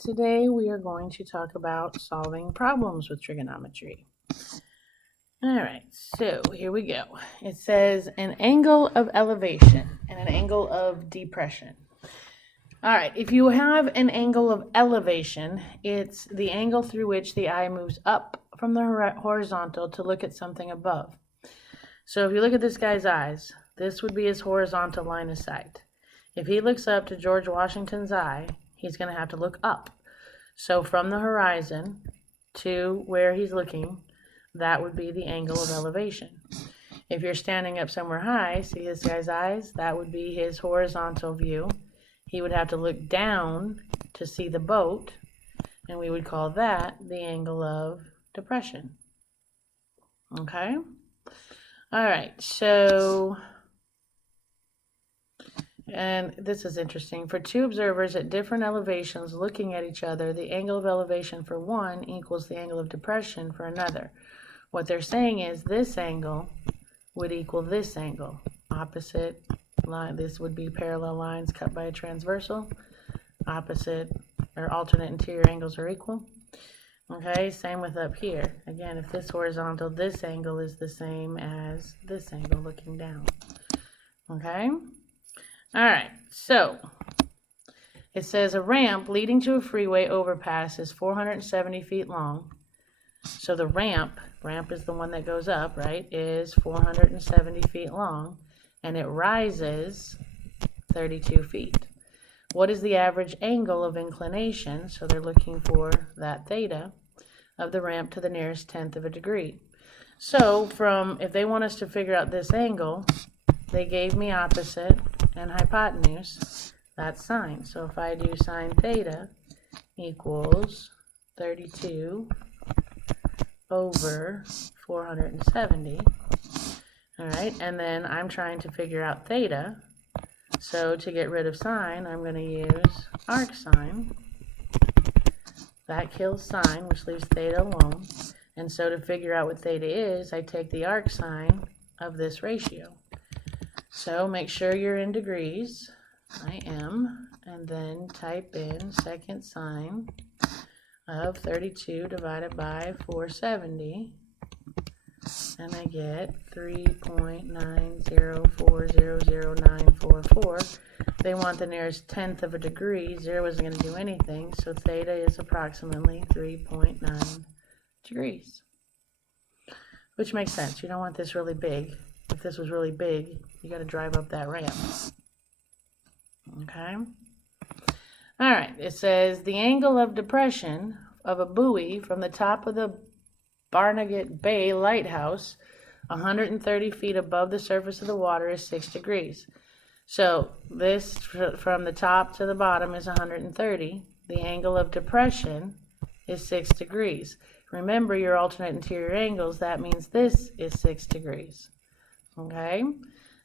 Today we are going to talk about solving problems with trigonometry. All right, so here we go. It says an angle of elevation and an angle of depression. All right, if you have an angle of elevation, it's the angle through which the eye moves up from the horizontal to look at something above. So if you look at this guy's eyes, this would be his horizontal line of sight. If he looks up to George Washington's eye, he's going to have to look up. So from the horizon to where he's looking, that would be the angle of elevation. If you're standing up somewhere high, see this guy's eyes? That would be his horizontal view. He would have to look down to see the boat, and we would call that the angle of depression. Okay? All right, so... And this is interesting. For two observers at different elevations looking at each other, the angle of elevation for one equals the angle of depression for another. What they're saying is this angle would equal this angle. Opposite line, this would be parallel lines cut by a transversal. Opposite or alternate interior angles are equal. Okay, same with up here. Again, if this horizontal, this angle is the same as this angle looking down. Okay? All right, so it says a ramp leading to a freeway overpass is 470 feet long. So the ramp is the one that goes up, right, is 470 feet long, and it rises 32 feet. What is the average angle of inclination? So they're looking for that theta of the ramp to the nearest tenth of a degree. So if they want us to figure out this angle, they gave me opposite and hypotenuse, that's sine. So if I do sine theta equals 32 over 470, all right, and then I'm trying to figure out theta. So to get rid of sine, I'm going to use arc sine. That kills sine, which leaves theta alone. And so to figure out what theta is, I take the arc sine of this ratio. So make sure you're in degrees. I am. And then type in second sine of 32 divided by 470. And I get 3.904000944. They want the nearest tenth of a degree. 0 isn't going to do anything. So theta is approximately 3.9 degrees. Which makes sense. You don't want this really big. If this was really big, you got to drive up that ramp. Okay? All right. It says the angle of depression of a buoy from the top of the Barnegat Bay Lighthouse 130 feet above the surface of the water is 6 degrees. So this from the top to the bottom is 130. The angle of depression is 6 degrees. Remember your alternate interior angles. That means this is 6 degrees. Okay,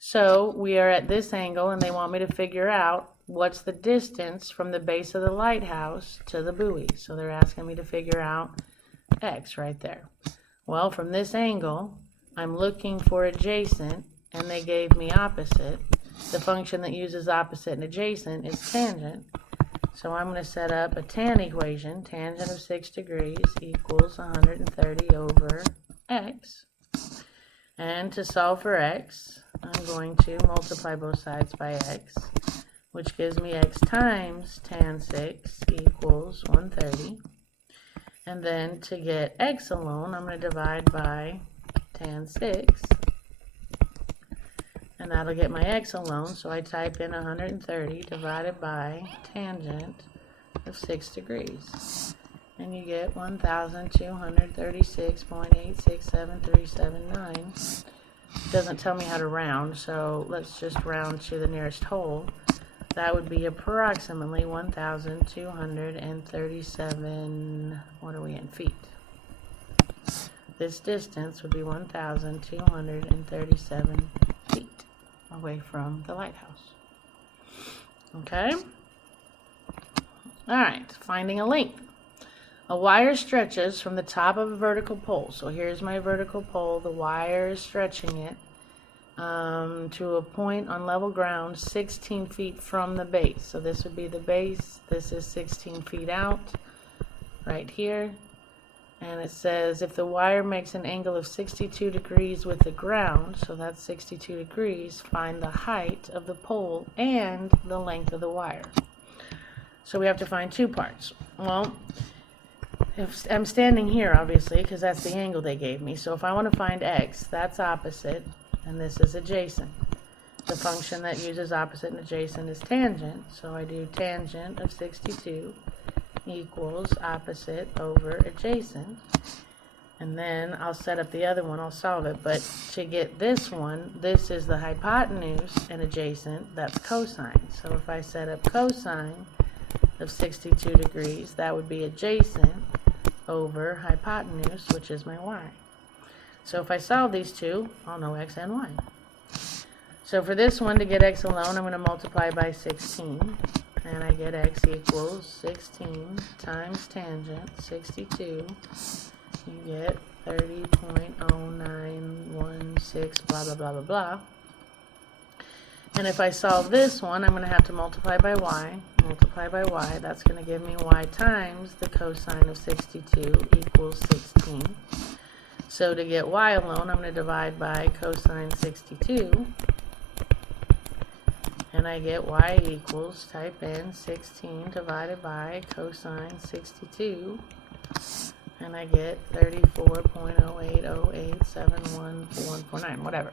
so we are at this angle and they want me to figure out what's the distance from the base of the lighthouse to the buoy. So they're asking me to figure out x right there. Well, from this angle, I'm looking for adjacent and they gave me opposite. The function that uses opposite and adjacent is tangent. So I'm going to set up a tan equation. Tangent of 6 degrees equals 130 over x. And to solve for x, I'm going to multiply both sides by x, which gives me x times tan 6 equals 130. And then to get x alone, I'm going to divide by tan 6. And that'll get my x alone. So I type in 130 divided by tangent of 6 degrees. And you get 1,236.867,379. Doesn't tell me how to round, so let's just round to the nearest whole. That would be approximately 1,237, what are we in, feet? This distance would be 1,237 feet away from the lighthouse. Okay? All right, finding a length. A wire stretches from the top of a vertical pole. So here's my vertical pole. The wire is stretching it to a point on level ground 16 feet from the base. So this would be the base. This is 16 feet out right here. And it says if the wire makes an angle of 62 degrees with the ground, so that's 62 degrees, find the height of the pole and the length of the wire. So we have to find two parts. Well, if I'm standing here, obviously, because that's the angle they gave me. So if I want to find x, that's opposite, and this is adjacent. The function that uses opposite and adjacent is tangent. So I do tangent of 62 equals opposite over adjacent. And then I'll set up the other one, I'll solve it. But to get this one, this is the hypotenuse, and adjacent, that's cosine. So if I set up cosine of 62 degrees, that would be adjacent over hypotenuse, which is my y. So if I solve these two, I'll know x and y. So for this one, to get x alone, I'm going to multiply by 16. And I get x equals 16 times tangent 62. You get 30.0916, blah, blah, blah, blah, blah. And if I solve this one, I'm going to have to multiply by y. Multiply by y, that's going to give me y times the cosine of 62 equals 16. So to get y alone, I'm going to divide by cosine 62. And I get y equals, type in 16 divided by cosine 62. And I get 34.0808714149, whatever.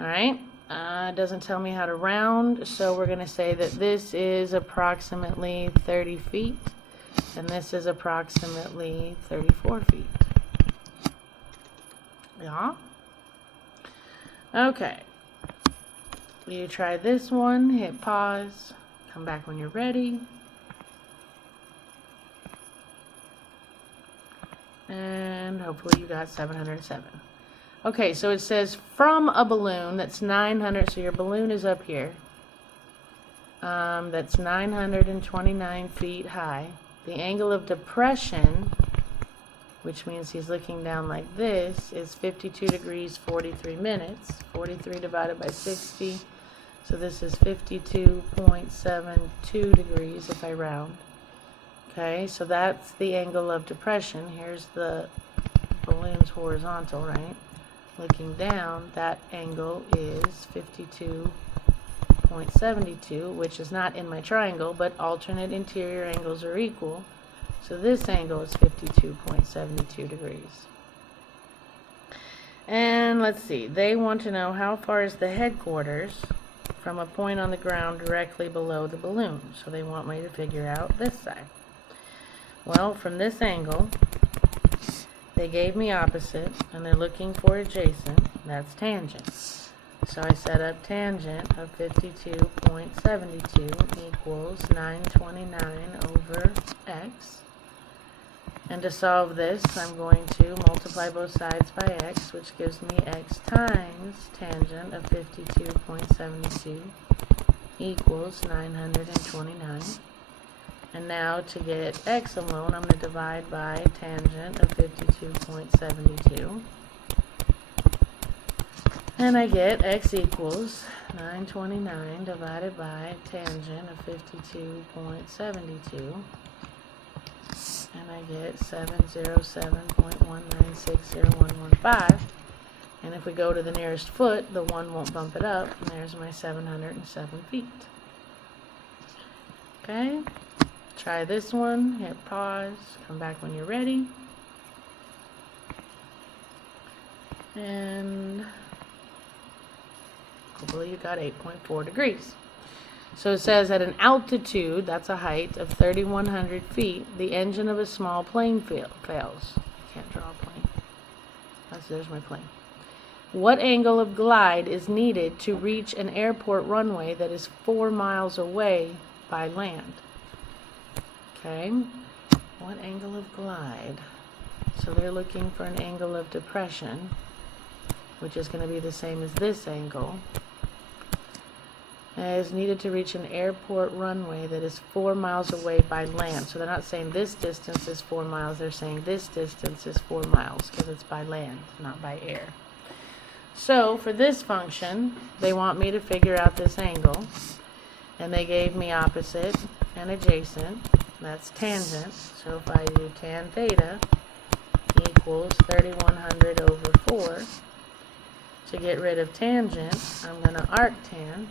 Alright, it doesn't tell me how to round, so we're going to say that this is approximately 30 feet, and this is approximately 34 feet. Yeah? Okay. You try this one, hit pause, come back when you're ready. And hopefully you got 707. Okay, so it says from a balloon that's 900, so your balloon is up here, that's 929 feet high. The angle of depression, which means he's looking down like this, is 52 degrees 43 minutes. 43 divided by 60, so this is 52.72 degrees if I round. Okay, so that's the angle of depression. Here's the balloon's horizontal, right? Looking down, that angle is 52.72, which is not in my triangle, but alternate interior angles are equal. So this angle is 52.72 degrees. And let's see, they want to know how far is the headquarters from a point on the ground directly below the balloon. So they want me to figure out this side. Well, from this angle, they gave me opposite, and they're looking for adjacent. That's tangent. So I set up tangent of 52.72 equals 929 over x. And to solve this, I'm going to multiply both sides by x, which gives me x times tangent of 52.72 equals 929. And now to get x alone, I'm going to divide by tangent of 52.72. And I get x equals 929 divided by tangent of 52.72. And I get 707.1960115. And if we go to the nearest foot, the 1 won't bump it up. And there's my 707 feet. Okay. Try this one, hit pause, come back when you're ready. And hopefully you got 8.4 degrees. So it says at an altitude, that's a height of 3,100 feet, the engine of a small plane fails. Can't draw a plane. There's my plane. What angle of glide is needed to reach an airport runway that is 4 miles away by land? Okay, what angle of glide? So they're looking for an angle of depression, which is going to be the same as this angle. Is needed to reach an airport runway that is 4 miles away by land. So they're not saying this distance is 4 miles, they're saying this distance is 4 miles because it's by land, not by air. So for this function, they want me to figure out this angle, and they gave me opposite and adjacent. That's tangent. So if I do tan theta equals 3100 over 4, to get rid of tangent, I'm going to arctan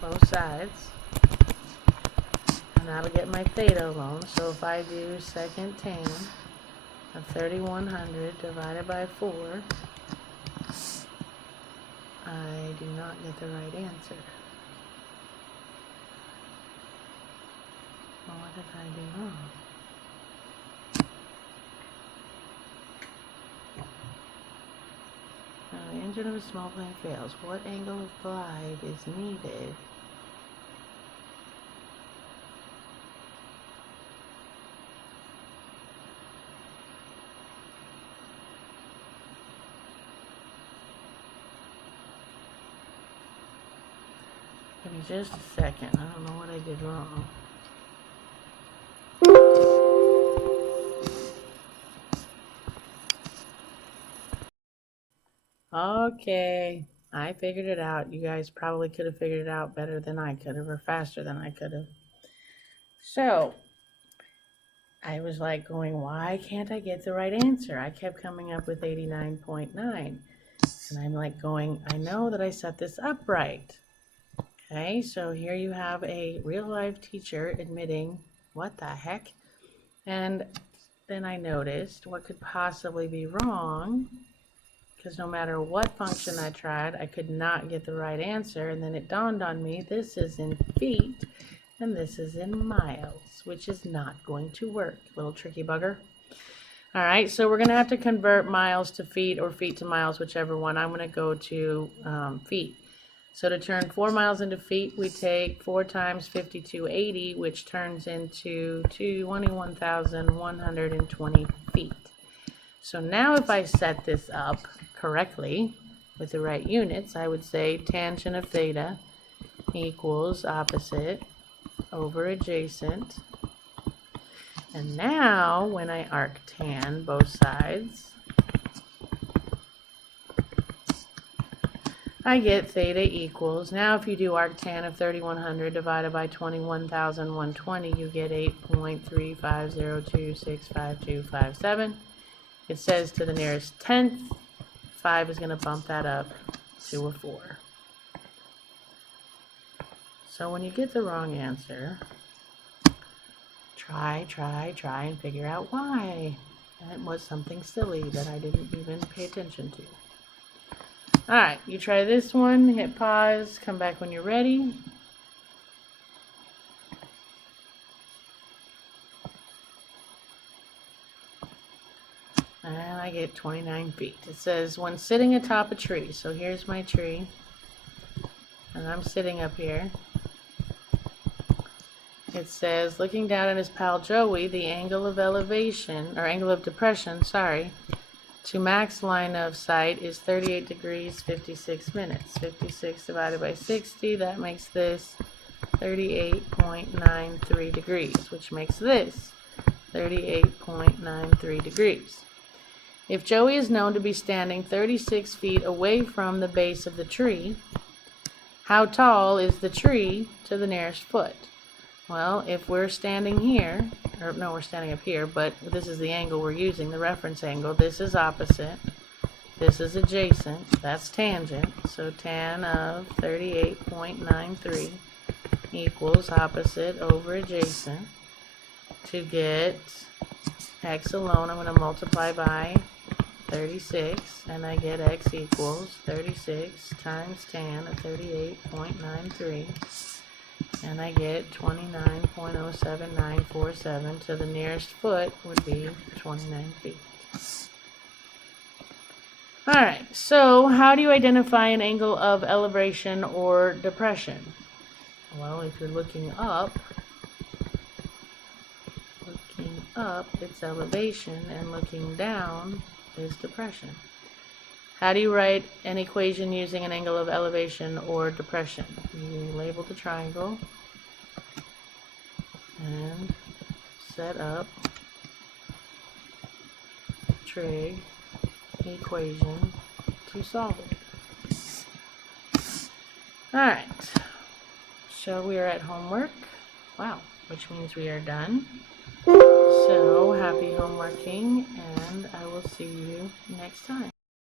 both sides, and that'll get my theta alone. So if I do second tan of 3100 divided by 4, I do not get the right answer. Well, what did I do wrong? Now, the engine of a small plane fails. What angle of glide is needed? Give me just a second. I don't know what I did wrong. Okay, I figured it out. You guys probably could have figured it out better than I could have, or faster than I could have. So, I was like going, why can't I get the right answer? I kept coming up with 89.9. And I'm like going, I know that I set this up right. Okay, so here you have a real life teacher admitting, what the heck? And then I noticed what could possibly be wrong, because no matter what function I tried, I could not get the right answer. And then it dawned on me, this is in feet and this is in miles, which is not going to work, little tricky bugger. All right, so we're going to have to convert miles to feet or feet to miles, whichever one. I'm going to go to feet. So to turn 4 miles into feet, we take 4 times 5280, which turns into 21,120 feet. So now if I set this up correctly with the right units, I would say tangent of theta equals opposite over adjacent. And now when I arctan both sides, I get theta equals, now if you do arctan of 3100 divided by 21,120, you get 8.3502655257. It says to the nearest tenth, 5 is going to bump that up to a 4. So when you get the wrong answer, try and figure out why. And it was something silly that I didn't even pay attention to. Alright, you try this one, hit pause, come back when you're ready. And I get 29 feet. It says, when sitting atop a tree, so here's my tree, and I'm sitting up here. It says, looking down at his pal Joey, the angle of elevation, or angle of depression, sorry, to max line of sight is 38 degrees, 56 minutes. 56 divided by 60, that makes this 38.93 degrees, which makes this 38.93 degrees. If Joey is known to be standing 36 feet away from the base of the tree, how tall is the tree to the nearest foot? Well, if we're standing here, or no, we're standing up here, but this is the angle we're using, the reference angle. This is opposite. This is adjacent. That's tangent. So tan of 38.93 equals opposite over adjacent. To get x alone, I'm going to multiply by 36, and I get x equals 36 times tan of 38.93. And I get 29.07947 to the nearest foot would be 29 feet. Alright, so how do you identify an angle of elevation or depression? Well, if you're looking up, it's elevation, and looking down is depression. How do you write an equation using an angle of elevation or depression? You label the triangle and set up trig equation to solve it. Alright, so we are at homework. Wow, which means we are done. So happy homeworking, and I will see you next time.